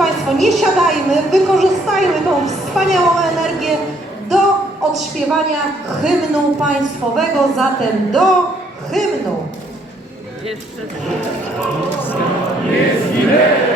Państwo, nie siadajmy, wykorzystajmy tą wspaniałą energię do odśpiewania hymnu państwowego, zatem do hymnu. Jeszcze. Polska.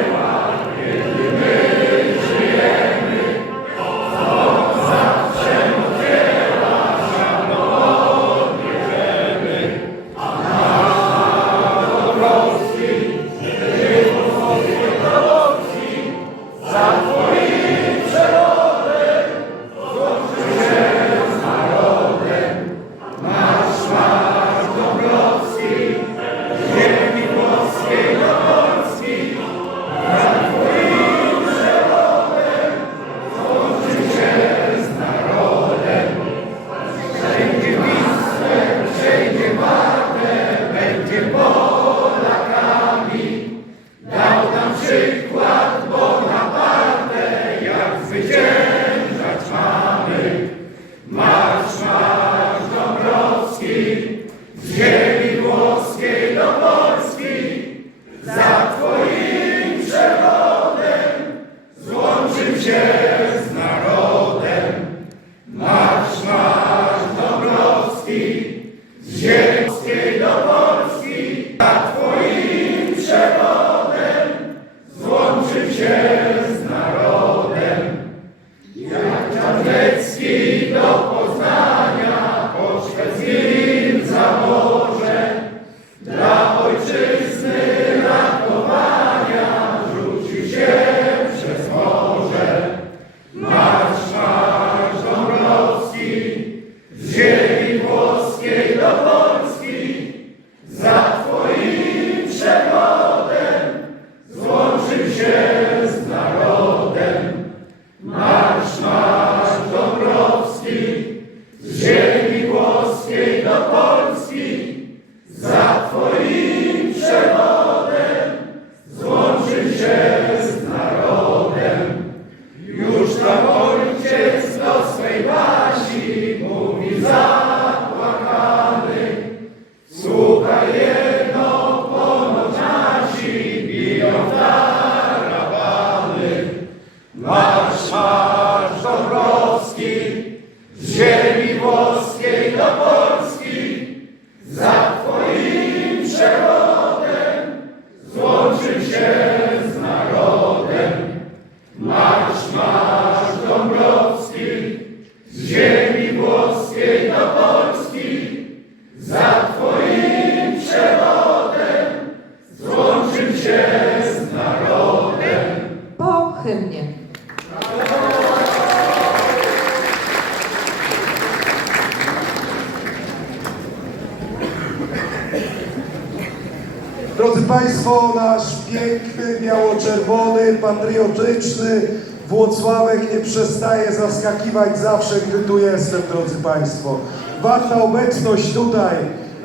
Włocławek nie przestaje zaskakiwać zawsze, gdy tu jestem, drodzy Państwo. Wasza obecność tutaj,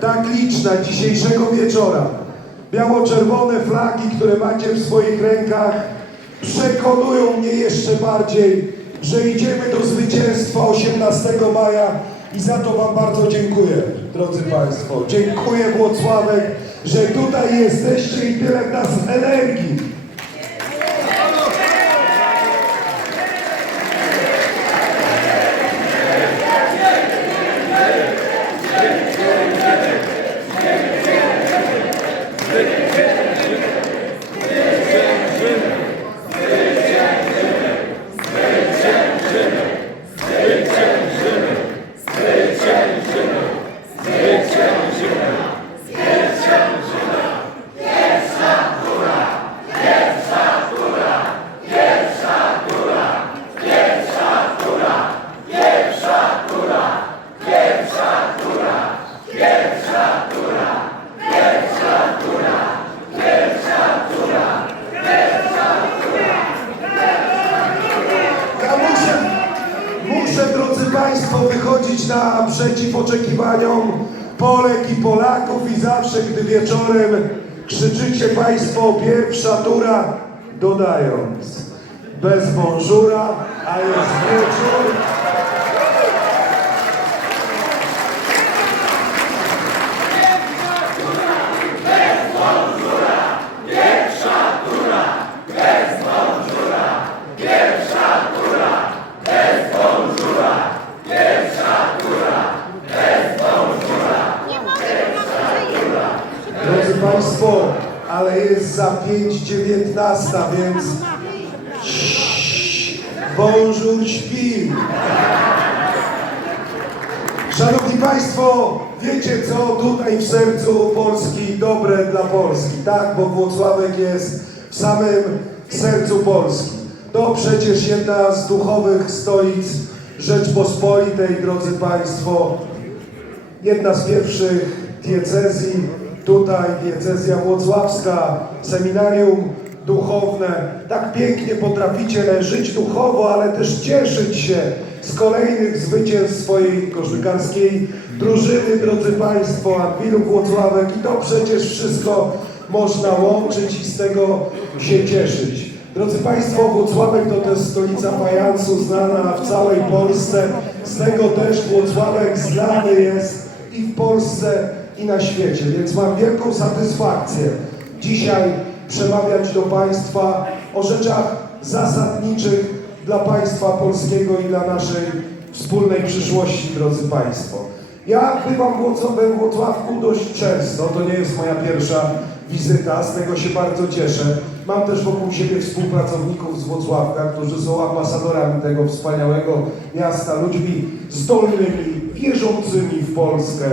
tak liczna dzisiejszego wieczora, biało-czerwone flagi, które macie w swoich rękach, przekonują mnie jeszcze bardziej, że idziemy do zwycięstwa 18 maja i za to Wam bardzo dziękuję, drodzy Państwo. Dziękuję Włocławek, że tutaj jesteście i tyle nas energii. I Polaków i zawsze, gdy wieczorem krzyczycie Państwo pierwsza tura, dodając bez bonżura, a jest wieczór. 5.19, więc bonjour śpi. Szanowni Państwo, wiecie co tutaj w sercu Polski dobre dla Polski, tak? Bo Włocławek jest w samym sercu Polski. To przecież jedna z duchowych stolic Rzeczpospolitej, drodzy Państwo. Jedna z pierwszych diecezji, tutaj diecezja włocławska, seminarium duchowne. Tak pięknie potraficie żyć duchowo, ale też cieszyć się z kolejnych zwycięstw swojej koszykarskiej drużyny, drodzy Państwo, Adwilu Włocławek. I to przecież wszystko można łączyć i z tego się cieszyć. Drodzy Państwo, Włocławek to też stolica fajansu, znana w całej Polsce. Z tego też Włocławek znany jest i w Polsce, i na świecie. Więc mam wielką satysfakcję dzisiaj przemawiać do Państwa o rzeczach zasadniczych dla państwa polskiego i dla naszej wspólnej przyszłości, drodzy Państwo. Ja bywam we Włocławku dość często, to nie jest moja pierwsza wizyta, z tego się bardzo cieszę. Mam też wokół siebie współpracowników z Włocławka, którzy są ambasadorami tego wspaniałego miasta, ludźmi zdolnymi, wierzącymi w Polskę,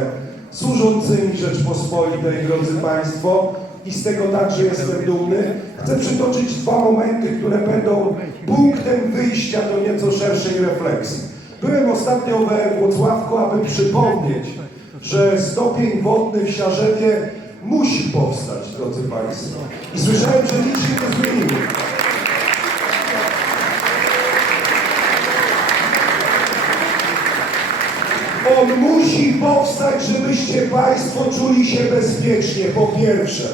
służącymi Rzeczpospolitej, drodzy Państwo. I z tego także jestem dumny. Chcę przytoczyć dwa momenty, które będą punktem wyjścia do nieco szerszej refleksji. Byłem ostatnio we Włocławku, aby przypomnieć, że stopień wodny w Siarzewie musi powstać, drodzy Państwo. I słyszałem, że nic się nie zmieniło. On musi powstać, żebyście Państwo czuli się bezpiecznie, po pierwsze.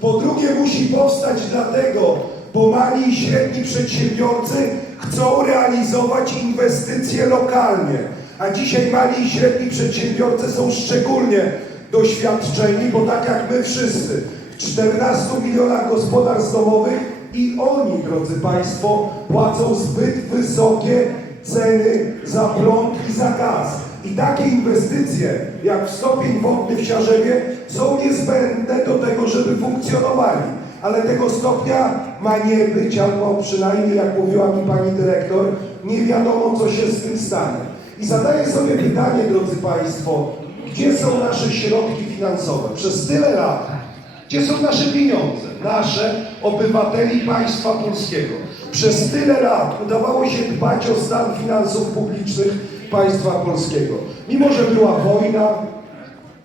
Po drugie, musi powstać dlatego, bo mali i średni przedsiębiorcy chcą realizować inwestycje lokalnie. A dzisiaj mali i średni przedsiębiorcy są szczególnie doświadczeni, bo tak jak my wszyscy, w 14 milionach gospodarstw domowych i oni, drodzy Państwo, płacą zbyt wysokie ceny za prąd i za gaz. I takie inwestycje, jak w stopień wodny w Siarzewie, są niezbędne do tego, żeby funkcjonowali. Ale tego stopnia ma nie być, albo przynajmniej, jak mówiła mi pani dyrektor, nie wiadomo, co się z tym stanie. I zadaję sobie pytanie, drodzy Państwo, gdzie są nasze środki finansowe? Przez tyle lat gdzie są nasze pieniądze? Nasze, obywateli państwa polskiego. Przez tyle lat udawało się dbać o stan finansów publicznych państwa polskiego. Mimo, że była wojna,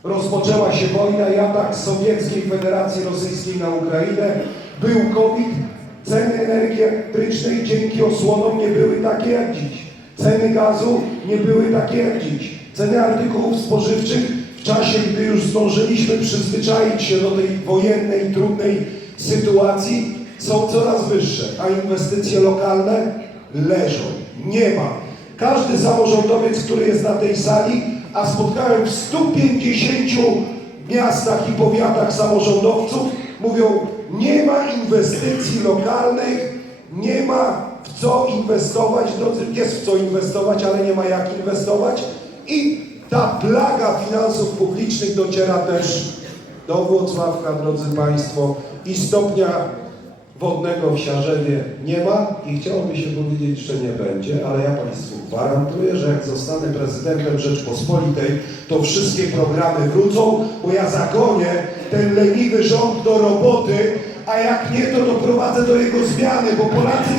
rozpoczęła się wojna i atak sowieckiej Federacji Rosyjskiej na Ukrainę, był COVID, ceny energii elektrycznej dzięki osłonom nie były takie jak dziś. Ceny gazu nie były takie jak dziś. Ceny artykułów spożywczych w czasie, gdy już zdążyliśmy przyzwyczaić się do tej wojennej, trudnej sytuacji, są coraz wyższe, a inwestycje lokalne leżą. Nie ma. Każdy samorządowiec, który jest na tej sali, a spotkałem w 150 miastach i powiatach samorządowców, mówią, nie ma inwestycji lokalnych, nie ma w co inwestować, jest w co inwestować, ale nie ma jak inwestować. I ta plaga finansów publicznych dociera też do Włocławka, drodzy Państwo, i stopnia wodnego w Siarzewie nie ma i chciałoby się powiedzieć, że nie będzie, ale ja Państwu gwarantuję, że jak zostanę prezydentem Rzeczpospolitej, to wszystkie programy wrócą, bo ja zagonię ten leniwy rząd do roboty, a jak nie, to doprowadzę do jego zmiany, bo Polacy...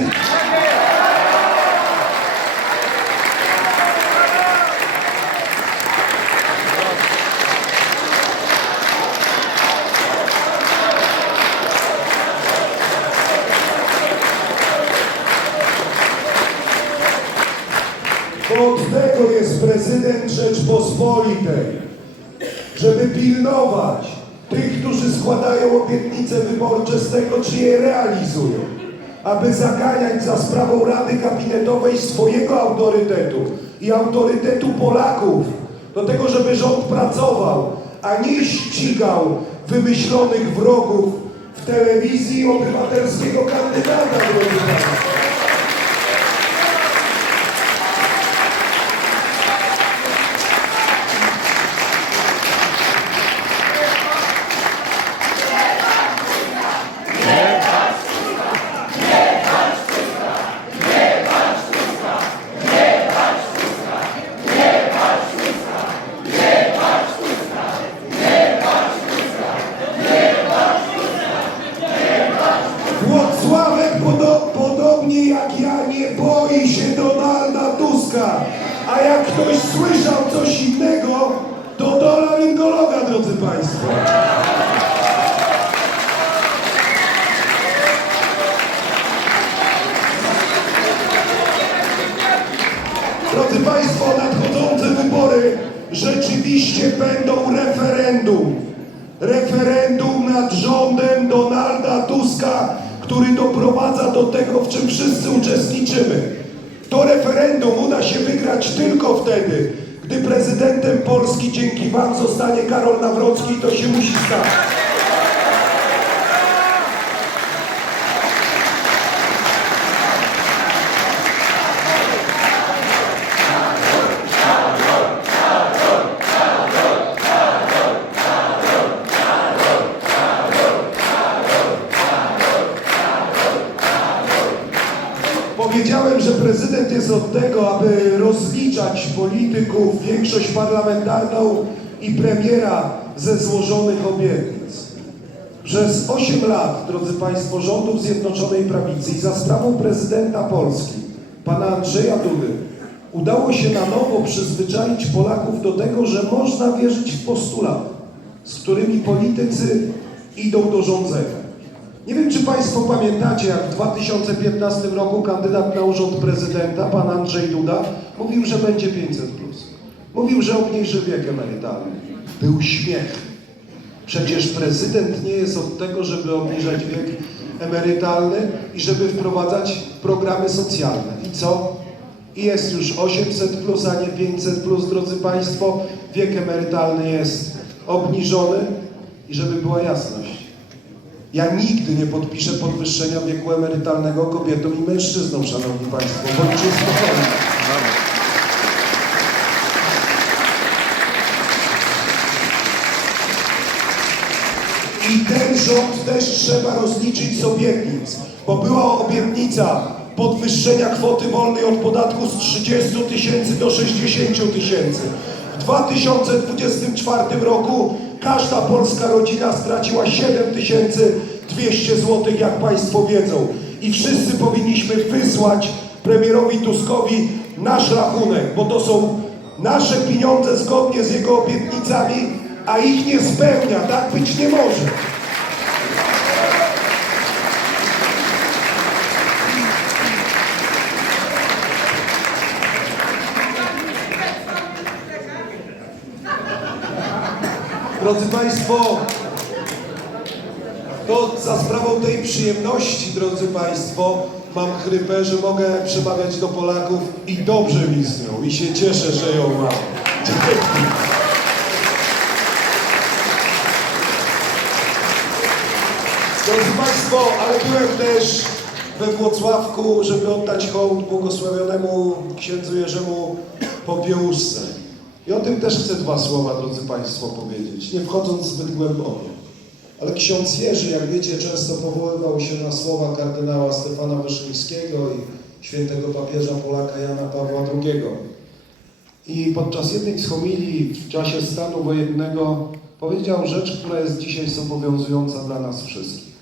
Rzeczpospolitej, żeby pilnować tych, którzy składają obietnice wyborcze z tego, czy je realizują, aby zaganiać za sprawą Rady Gabinetowej swojego autorytetu i autorytetu Polaków do tego, żeby rząd pracował, a nie ścigał wymyślonych wrogów w telewizji obywatelskiego kandydata, drodzy Państwo. Rzeczywiście będą referendum. Referendum nad rządem Donalda Tuska, który doprowadza do tego, w czym wszyscy uczestniczymy. To referendum uda się wygrać tylko wtedy, gdy prezydentem Polski dzięki Wam zostanie Karol Nawrocki i to się musi stać. Od tego, aby rozliczać polityków, większość parlamentarną i premiera ze złożonych obietnic. Przez 8 lat, drodzy Państwo, rządów Zjednoczonej Prawicy i za sprawą prezydenta Polski, pana Andrzeja Dudy, udało się na nowo przyzwyczaić Polaków do tego, że można wierzyć w postulaty, z którymi politycy idą do rządzenia. Nie wiem, czy Państwo pamiętacie, jak w 2015 roku kandydat na urząd prezydenta, pan Andrzej Duda, mówił, że będzie 500+. Mówił, że obniży wiek emerytalny. Był śmiech. Przecież prezydent nie jest od tego, żeby obniżać wiek emerytalny i żeby wprowadzać programy socjalne. I co? I jest już 800, plus, a nie 500, plus, drodzy Państwo. Wiek emerytalny jest obniżony i żeby była jasność. Ja nigdy nie podpiszę podwyższenia wieku emerytalnego kobietom i mężczyznom, Szanowni Państwo. Bądźcie spokojni. I ten rząd też trzeba rozliczyć z obietnic, bo była obietnica podwyższenia kwoty wolnej od podatku z 30 tysięcy do 60 tysięcy. W 2024 roku każda polska rodzina straciła 7200 zł, jak Państwo wiedzą. I wszyscy powinniśmy wysłać premierowi Tuskowi nasz rachunek, bo to są nasze pieniądze zgodnie z jego obietnicami, a ich nie spełnia. Tak być nie może. Drodzy Państwo, to za sprawą tej przyjemności, drodzy Państwo, mam chrypę, że mogę przemawiać do Polaków i dobrze mi z nią i się cieszę, że ją mam. Drodzy Państwo, ale byłem też we Włocławku, żeby oddać hołd błogosławionemu księdzu Jerzemu Popiełuszce. I o tym też chcę dwa słowa, drodzy Państwo, powiedzieć, nie wchodząc zbyt głęboko. Ale ksiądz Jerzy, jak wiecie, często powoływał się na słowa kardynała Stefana Wyszyńskiego i świętego papieża Polaka Jana Pawła II. I podczas jednej z homilii w czasie stanu wojennego powiedział rzecz, która jest dzisiaj zobowiązująca dla nas wszystkich,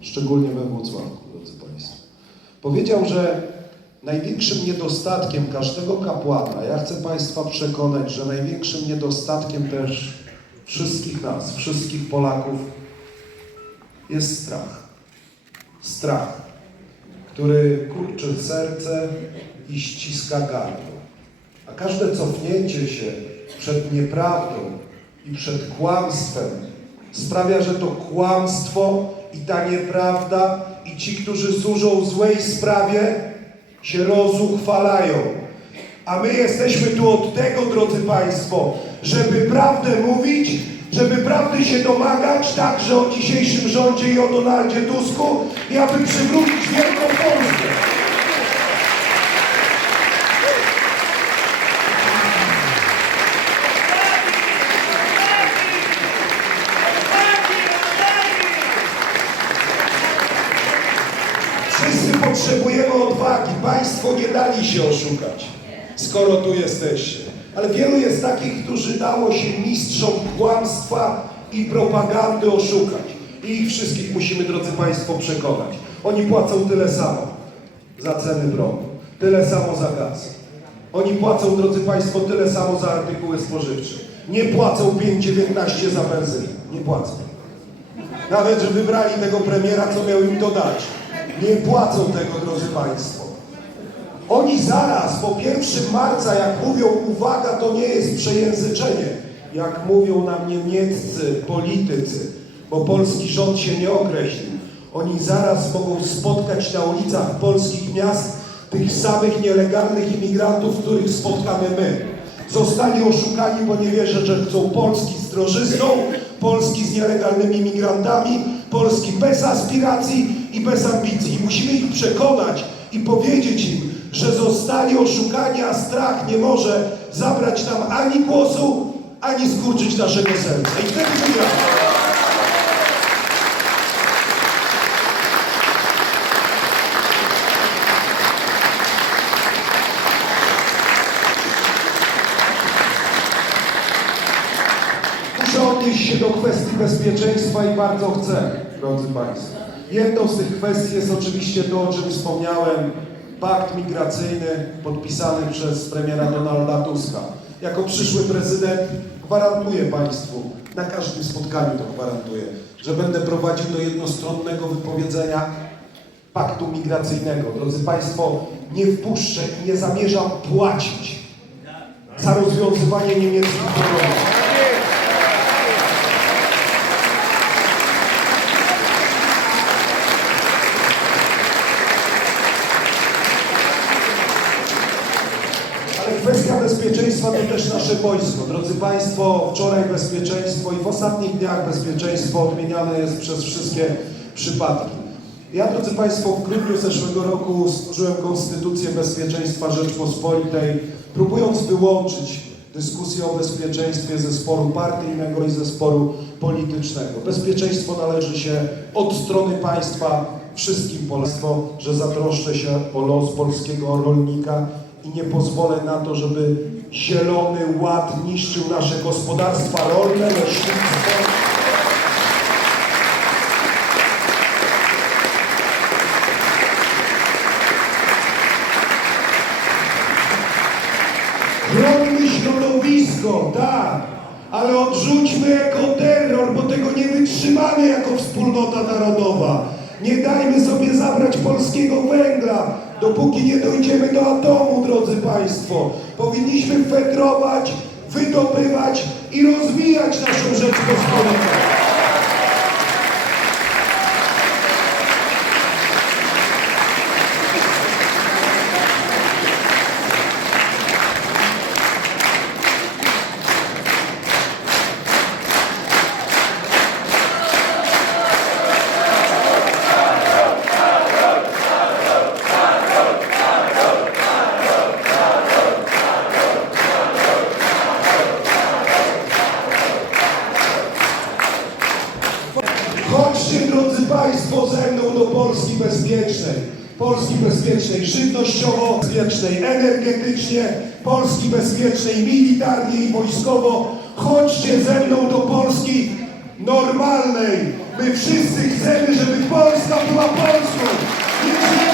szczególnie we Włocławku, drodzy Państwo. Powiedział, że największym niedostatkiem każdego kapłana, ja chcę Państwa przekonać, że największym niedostatkiem też wszystkich nas, wszystkich Polaków jest strach. Strach, który kurczy serce i ściska gardło. A każde cofnięcie się przed nieprawdą i przed kłamstwem sprawia, że to kłamstwo i ta nieprawda i ci, którzy służą złej sprawie, się rozuchwalają. A my jesteśmy tu od tego, drodzy Państwo, żeby prawdę mówić, żeby prawdy się domagać, także o dzisiejszym rządzie i o Donaldzie Tusku, i aby przywrócić wielką Polskę. Dali się oszukać, skoro tu jesteście. Ale wielu jest takich, którzy dało się mistrzom kłamstwa i propagandy oszukać. I ich wszystkich musimy, drodzy Państwo, przekonać. Oni płacą tyle samo za ceny prądu, tyle samo za gaz, Oni płacą, drodzy Państwo, tyle samo za artykuły spożywcze. Nie płacą 5,19 za benzynę. Nie płacą. Nawet, że wybrali tego premiera, co miał im to dać. Nie płacą tego, drodzy Państwo. Oni zaraz po 1 marca, jak mówią, uwaga, to nie jest przejęzyczenie, jak mówią nam niemieccy politycy, bo polski rząd się nie określił. Oni zaraz mogą spotkać na ulicach polskich miast tych samych nielegalnych imigrantów, których spotkamy my. Zostali oszukani, bo nie wierzę, że chcą Polski z drożyzną, Polski z nielegalnymi migrantami, Polski bez aspiracji i bez ambicji. Musimy ich przekonać i powiedzieć im, że zostali oszukani, a strach nie może zabrać nam ani głosu, ani skurczyć naszego serca. I wtedy wygramy. Odnieść się do kwestii bezpieczeństwa i bardzo chcę, drodzy Państwo. Jedną z tych kwestii jest oczywiście to, o czym wspomniałem, pakt migracyjny podpisany przez premiera Donalda Tuska. Jako przyszły prezydent gwarantuję Państwu, na każdym spotkaniu to gwarantuję, że będę prowadził do jednostronnego wypowiedzenia paktu migracyjnego. Drodzy Państwo, nie wpuszczę i nie zamierzam płacić za rozwiązywanie niemieckich problemów. Ale kwestia bezpieczeństwa to też nasze wojsko. Drodzy Państwo, wczoraj bezpieczeństwo i w ostatnich dniach bezpieczeństwo odmieniane jest przez wszystkie przypadki. Ja, drodzy Państwo, w grudniu zeszłego roku stworzyłem Konstytucję Bezpieczeństwa Rzeczpospolitej, próbując wyłączyć dyskusję o bezpieczeństwie ze sporu partyjnego i ze sporu politycznego. Bezpieczeństwo należy się od strony państwa wszystkim Polstwo, że zatroszczę się o los polskiego rolnika i nie pozwolę na to, żeby zielony ład niszczył nasze gospodarstwa rolne, leśnictwo. Chronmy środowisko, tak, ale odrzućmy ekoterror, bo tego nie wytrzymamy jako wspólnota narodowa. Nie dajmy sobie zabrać polskiego węgla, dopóki nie dojdziemy do atomu, drodzy Państwo. Powinniśmy fedrować, wydobywać i rozwijać naszą Rzeczpospolitą. Chodźcie, drodzy Państwo, ze mną do Polski bezpiecznej. Polski bezpiecznej, żywnościowo bezpiecznej, energetycznie, Polski bezpiecznej, militarnie i wojskowo. Chodźcie ze mną do Polski normalnej. My wszyscy chcemy, żeby Polska była Polską. Nie